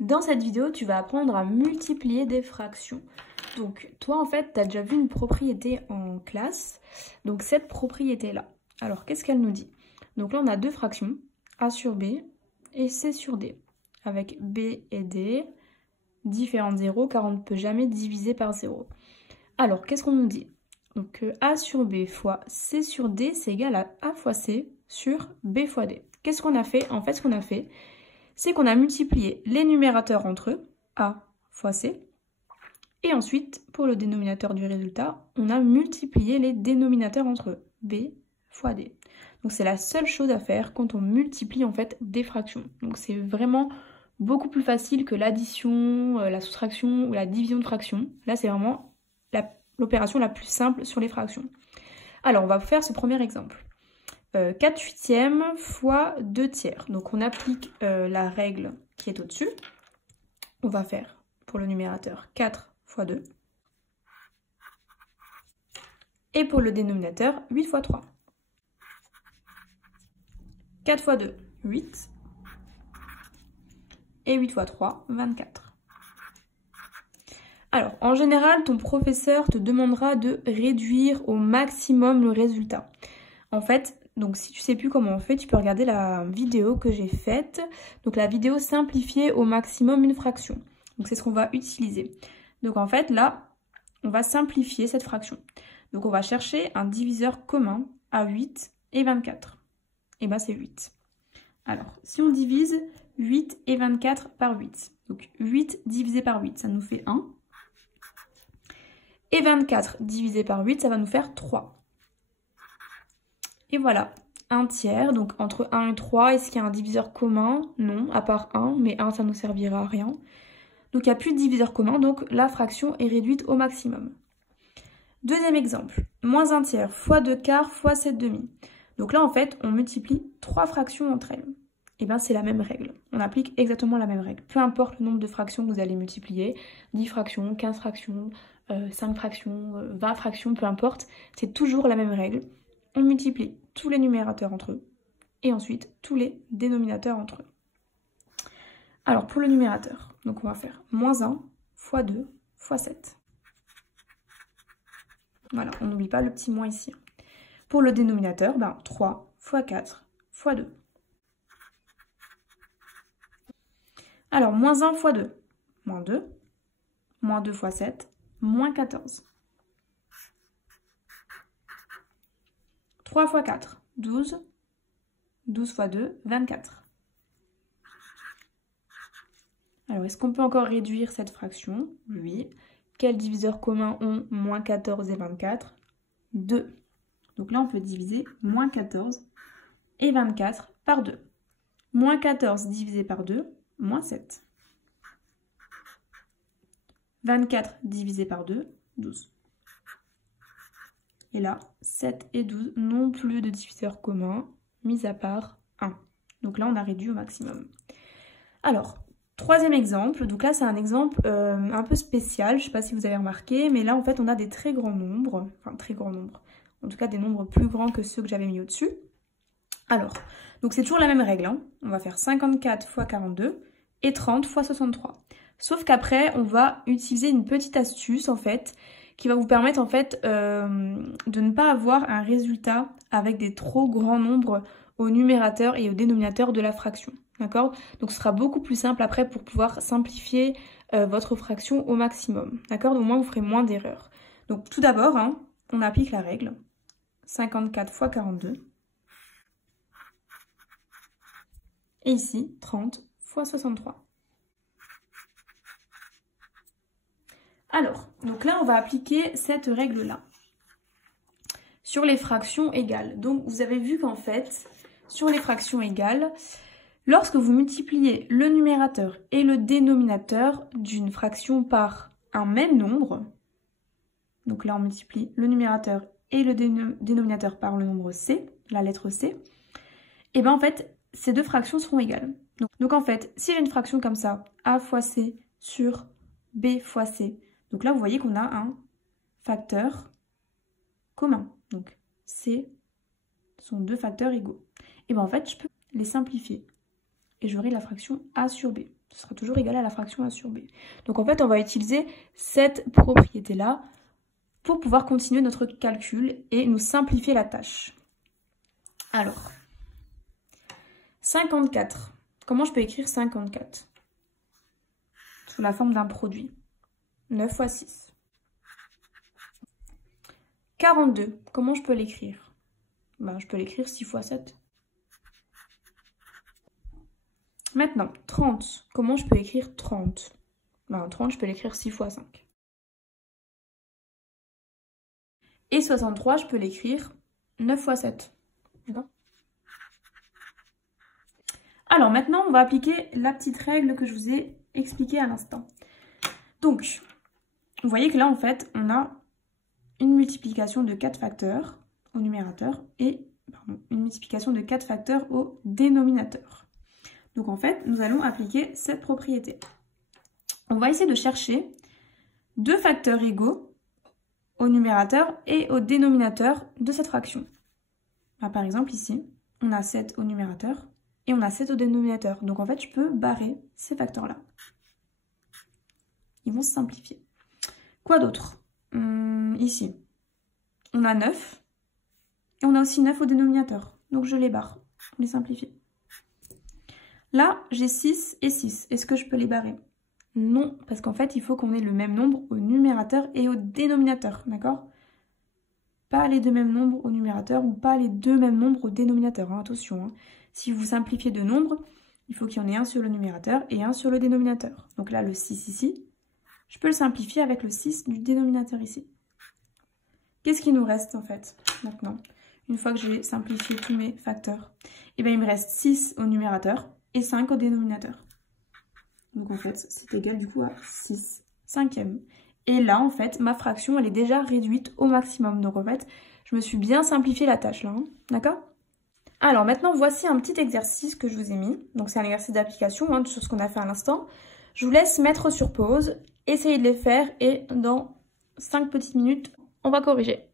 Dans cette vidéo, tu vas apprendre à multiplier des fractions. Donc toi en fait, tu as déjà vu une propriété en classe, donc cette propriété-là. Alors qu'est-ce qu'elle nous dit? Donc là on a deux fractions, A sur B et C sur D, avec B et D, différents zéros car on ne peut jamais diviser par 0. Alors qu'est-ce qu'on nous dit? Donc A sur B fois C sur D, c'est égal à A fois C sur B fois D. Qu'est-ce qu'on a fait? En fait, ce qu'on a fait, c'est qu'on a multiplié les numérateurs entre eux, A fois C, et ensuite, pour le dénominateur du résultat, on a multiplié les dénominateurs entre eux, B fois D. Donc c'est la seule chose à faire quand on multiplie en fait des fractions. Donc c'est vraiment beaucoup plus facile que l'addition, la soustraction ou la division de fractions. Là c'est vraiment l'opération la plus simple sur les fractions. Alors on va faire ce premier exemple. 4 huitièmes fois 2 tiers. Donc on applique la règle qui est au-dessus. On va faire pour le numérateur 4 fois 2. Et pour le dénominateur 8 fois 3. 4 fois 2, 8. Et 8 fois 3, 24. Alors, en général, ton professeur te demandera de réduire au maximum le résultat. En fait, donc si tu sais plus comment on fait, tu peux regarder la vidéo que j'ai faite. Donc la vidéo simplifier au maximum une fraction. Donc c'est ce qu'on va utiliser. Donc en fait, là, on va simplifier cette fraction. Donc on va chercher un diviseur commun à 8 et 24. Et bien c'est 8. Alors, si on divise 8 et 24 par 8, donc 8 divisé par 8, ça nous fait 1. Et 24 divisé par 8, ça va nous faire 3. Et voilà, 1 tiers, donc entre 1 et 3, est-ce qu'il y a un diviseur commun? Non, à part 1, mais 1 ça ne nous servira à rien. Donc il n'y a plus de diviseur commun, donc la fraction est réduite au maximum. Deuxième exemple, moins 1 tiers fois 2 quarts fois 7 demi. Donc là en fait, on multiplie 3 fractions entre elles. Et bien c'est la même règle, on applique exactement la même règle. Peu importe le nombre de fractions que vous allez multiplier, 10 fractions, 15 fractions, 5 fractions, 20 fractions, peu importe, c'est toujours la même règle. On multiplie tous les numérateurs entre eux et ensuite tous les dénominateurs entre eux. Alors pour le numérateur, donc on va faire moins 1 fois 2 fois 7. Voilà, on n'oublie pas le petit moins ici. Pour le dénominateur, 3 fois 4 fois 2. Alors moins 1 fois 2, moins 2. Moins 2 fois 7, moins 14. 3 fois 4, 12. 12 fois 2, 24. Alors, est-ce qu'on peut encore réduire cette fraction? Oui. Quels diviseurs communs ont moins 14 et 24? 2. Donc là, on peut diviser moins 14 et 24 par 2. Moins 14 divisé par 2, moins 7. 24 divisé par 2, 12. Et là, 7 et 12 n'ont plus de diviseur commun, mis à part 1. Donc là, on a réduit au maximum. Alors, troisième exemple. Donc là, c'est un exemple un peu spécial. Je ne sais pas si vous avez remarqué, mais là, en fait, on a des très grands nombres. Enfin, très grands nombres. En tout cas, des nombres plus grands que ceux que j'avais mis au-dessus. Alors, donc c'est toujours la même règle. On va faire 54 fois 42 et 30 fois 63. Sauf qu'après, on va utiliser une petite astuce, en fait, qui va vous permettre, en fait, de ne pas avoir un résultat avec des trop grands nombres au numérateur et au dénominateur de la fraction. D'accord? Donc ce sera beaucoup plus simple après pour pouvoir simplifier votre fraction au maximum. D'accord? Au moins, vous ferez moins d'erreurs. Donc tout d'abord, on applique la règle. 54 fois 42. Et ici, 30 fois 63. Alors, donc là, on va appliquer cette règle-là sur les fractions égales. Donc, vous avez vu qu'en fait, sur les fractions égales, lorsque vous multipliez le numérateur et le dénominateur d'une fraction par un même nombre, donc là, on multiplie le numérateur et le dénominateur par le nombre C, la lettre C, et bien en fait, ces deux fractions seront égales. Donc en fait, si j'ai une fraction comme ça, A fois C sur B fois C, donc là, vous voyez qu'on a un facteur commun. Donc, C sont deux facteurs égaux. Et bien, en fait, je peux les simplifier. Et j'aurai la fraction A sur B. Ce sera toujours égal à la fraction A sur B. Donc en fait, on va utiliser cette propriété-là pour pouvoir continuer notre calcul et nous simplifier la tâche. Alors, 54. Comment je peux écrire 54? Sous la forme d'un produit. 9 fois 6. 42. Comment je peux l'écrire? Je peux l'écrire 6 fois 7. Maintenant, 30. Comment je peux écrire 30? 30, je peux l'écrire 6 fois 5. Et 63, je peux l'écrire 9 fois 7. D'accord? Alors maintenant, on va appliquer la petite règle que je vous ai expliquée à l'instant. Donc, vous voyez que là, en fait, on a une multiplication de 4 facteurs au numérateur et une multiplication de 4 facteurs au dénominateur. Donc en fait, nous allons appliquer cette propriété. On va essayer de chercher deux facteurs égaux au numérateur et au dénominateur de cette fraction. Par exemple, ici, on a 7 au numérateur et on a 7 au dénominateur. Donc en fait, je peux barrer ces facteurs-là. Ils vont se simplifier. Quoi d'autre? Ici, on a 9 et on a aussi 9 au dénominateur. Donc je les barre, je les simplifie. Là, j'ai 6 et 6. Est-ce que je peux les barrer? Non, parce qu'en fait, il faut qu'on ait le même nombre au numérateur et au dénominateur, d'accord? Pas les deux mêmes nombres au numérateur ou pas les deux mêmes nombres au dénominateur, hein, attention. Hein. Si vous simplifiez de nombres, il faut qu'il y en ait un sur le numérateur et un sur le dénominateur. Donc là, le 6 ici, je peux le simplifier avec le 6 du dénominateur ici. Qu'est-ce qui nous reste en fait maintenant? Une fois que j'ai simplifié tous mes facteurs, il me reste 6 au numérateur et 5 au dénominateur. Donc en fait, c'est égal du coup à 6 cinquièmes. Et là, en fait, ma fraction, elle est déjà réduite au maximum. Donc en fait, je me suis bien simplifié la tâche là, hein. D'accord? Alors maintenant, voici un petit exercice que je vous ai mis. Donc c'est un exercice d'application hein, sur ce qu'on a fait à l'instant. Je vous laisse mettre sur pause, essayer de les faire et dans 5 petites minutes, on va corriger.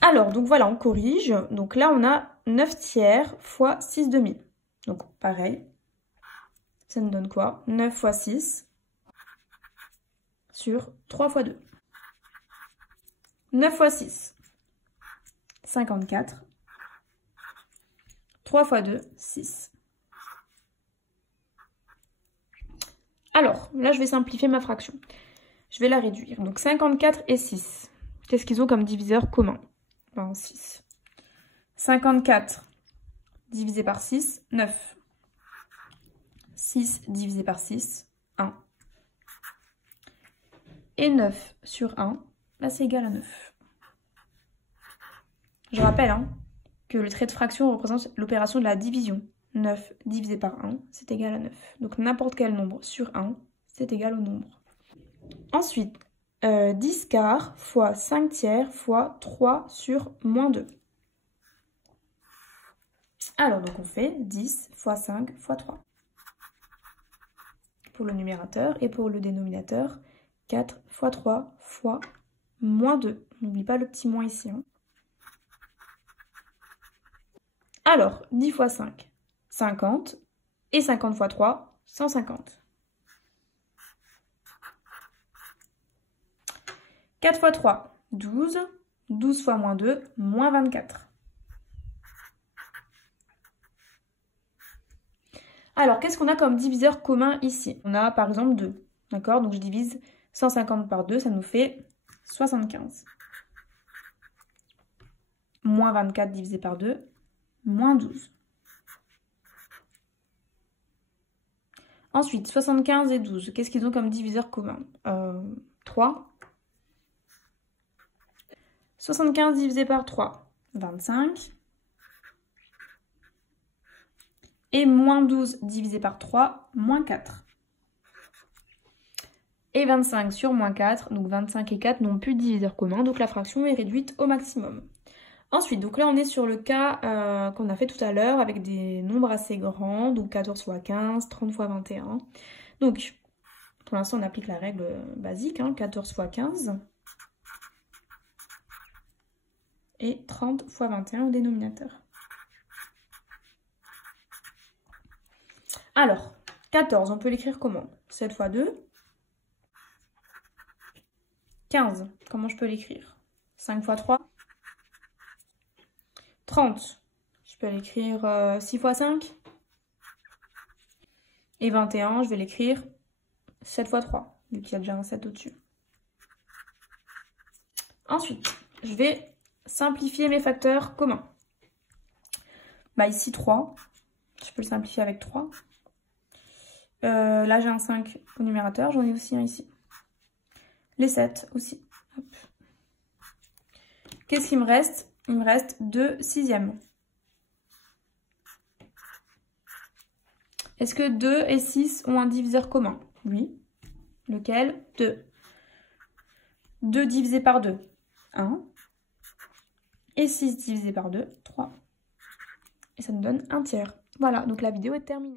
Alors, donc voilà, on corrige. Donc là, on a 9 tiers fois 6 demi. Donc pareil, ça nous donne quoi? 9 fois 6 sur 3 fois 2. 9 fois 6, 54. 3 fois 2, 6. Alors, là, je vais simplifier ma fraction. Je vais la réduire. Donc 54 et 6. Qu'est-ce qu'ils ont comme diviseur commun? 6. 54 divisé par 6, 9. 6 divisé par 6, 1. Et 9 sur 1, c'est égal à 9. Je rappelle que le trait de fraction représente l'opération de la division. 9 divisé par 1, c'est égal à 9. Donc n'importe quel nombre sur 1, c'est égal au nombre. Ensuite, 10 quarts fois 5 tiers fois 3 sur moins 2. Alors, donc on fait 10 fois 5 fois 3. Pour le numérateur et pour le dénominateur, 4 fois 3 fois moins 2. N'oublie pas le petit moins ici. Hein. Alors, 10 fois 5, 50. Et 50 fois 3, 150. 4 fois 3, 12. 12 fois moins 2, moins 24. Alors, qu'est-ce qu'on a comme diviseur commun ici? On a par exemple 2. D'accord? Donc je divise 150 par 2, ça nous fait 75. Moins 24 divisé par 2, moins 12. Ensuite, 75 et 12, qu'est-ce qu'ils ont comme diviseur commun? 3. 75 divisé par 3, 25. Et moins 12 divisé par 3, moins 4. Et 25 sur moins 4, donc 25 et 4 n'ont plus de diviseur commun, donc la fraction est réduite au maximum. Ensuite, donc là on est sur le cas qu'on a fait tout à l'heure avec des nombres assez grands, donc 14 fois 15, 30 fois 21. Donc, pour l'instant on applique la règle basique, 14 fois 15 et 30 fois 21 au dénominateur. Alors, 14, on peut l'écrire comment? 7 fois 2. 15, comment je peux l'écrire? 5 fois 3. 30, je peux l'écrire 6 fois 5. Et 21, je vais l'écrire 7 fois 3, vu qu'il y a déjà un 7 au-dessus. Ensuite, je vais simplifier mes facteurs communs. Bah ici 3, je peux le simplifier avec 3. Là j'ai un 5 au numérateur, j'en ai aussi un ici. Les 7 aussi. Qu'est-ce qu'il me reste? Il me reste 2 sixièmes. Est-ce que 2 et 6 ont un diviseur commun? Oui. Lequel? 2. 2 divisé par 2, 1. Et 6 divisé par 2, 3. Et ça nous donne un tiers. Voilà, donc la vidéo est terminée.